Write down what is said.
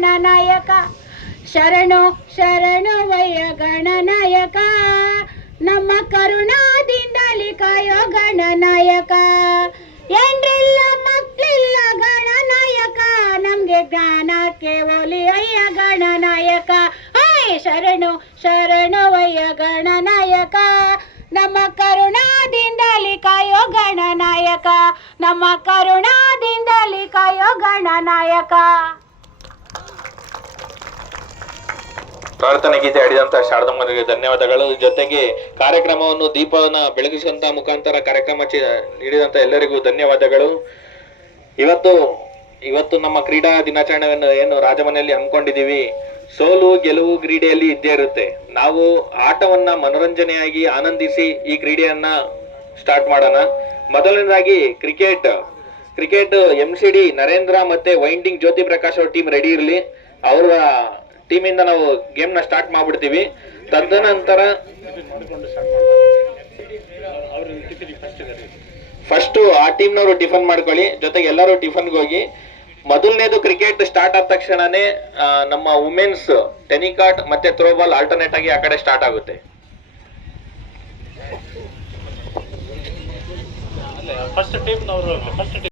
ಗಣನಾಯಕ ಶರಣು ಶರಣುವಯ್ಯ ಗಣನಾಯಕ ನಮ್ಮ ಕರುಣಾದಿಂದಲಿ ಕಾಯೋ ಗಣನಾಯಕ ಏನ್ರಿಲ್ಲ ಮಕ್ಳಿಲ್ಲ ಗಣನಾಯಕ ನಮ್ಗೆ ಜ್ಞಾನಕ್ಕೆ ಒಲಿ ಅಯ್ಯ ಗಣನಾಯಕ ಶರಣು ಶರಣುವಯ್ಯ ಗಣನಾಯಕ ನಮ್ಮ ಕರುಣಾದಿಂದಲಿ ಕಾಯೋ ಗಣನಾಯಕ ನಮ್ಮ ಕರುಣಾದಿಂದಲಿ ಕಾಯೋ ಗಣನಾಯಕ. ಪ್ರಾರ್ಥನೆ ಗೀತೆ ಹಾಡಿದಂತ ಶಾರದಮ್ಮನಿಗೆ ಧನ್ಯವಾದಗಳು. ಜೊತೆಗೆ ಕಾರ್ಯಕ್ರಮವನ್ನು ದೀಪವನ್ನ ಬೆಳಗಿಸುವಂತ ಮುಖಾಂತರ ಕಾರ್ಯಕ್ರಮ ನೀಡಿದಂತ ಎಲ್ಲರಿಗೂ ಧನ್ಯವಾದಗಳು. ಇವತ್ತು ನಮ್ಮ ಕ್ರೀಡಾ ದಿನಾಚರಣೆಯನ್ನು ಏನು ರಾಜಮನೆಯಲ್ಲಿ ಹಮ್ಮಿಕೊಂಡಿದ್ದೀವಿ. ಸೋಲು ಗೆಲುವು ಕ್ರೀಡೆಯಲ್ಲಿ ಇದ್ದೇ ಇರುತ್ತೆ. ನಾವು ಆಟವನ್ನ ಮನೋರಂಜನೆಯಾಗಿ ಆನಂದಿಸಿ ಈ ಕ್ರೀಡೆಯನ್ನ ಸ್ಟಾರ್ಟ್ ಮಾಡೋಣ. ಮೊದಲನೇದಾಗಿ ಕ್ರಿಕೆಟ್ MCD ನರೇಂದ್ರ ಮತ್ತೆ ವೈಂಡಿಂಗ್ ಜ್ಯೋತಿ ಪ್ರಕಾಶ್ ಅವ್ರ ಟೀಮ್ ರೆಡಿ ಇರಲಿ. ಅವರ ಟೀಮಿಂದ ನಾವು ಗೇಮ್ ನ ಸ್ಟಾರ್ಟ್ ಮಾಡ್ಬಿಡ್ತೀವಿ. ತದನಂತರ ಫಸ್ಟ್ ಆ ಟೀಮ್ನವರು ಟಿಫನ್ ಮಾಡ್ಕೊಳ್ಳಿ. ಜೊತೆಗೆ ಎಲ್ಲರೂ ಟಿಫನ್ಗೆ ಹೋಗಿ. ಮೊದಲನೇದು ಕ್ರಿಕೆಟ್ ಸ್ಟಾರ್ಟ್ ಆದ ತಕ್ಷಣನೇ ನಮ್ಮ ವುಮೆನ್ಸ್ ಟೆನಿಕಾಟ್ ಮತ್ತೆ ಥ್ರೋಬಾಲ್ ಆಲ್ಟರ್ನೇಟ್ ಆಗಿ ಆ ಕಡೆ ಸ್ಟಾರ್ಟ್ ಆಗುತ್ತೆ. First team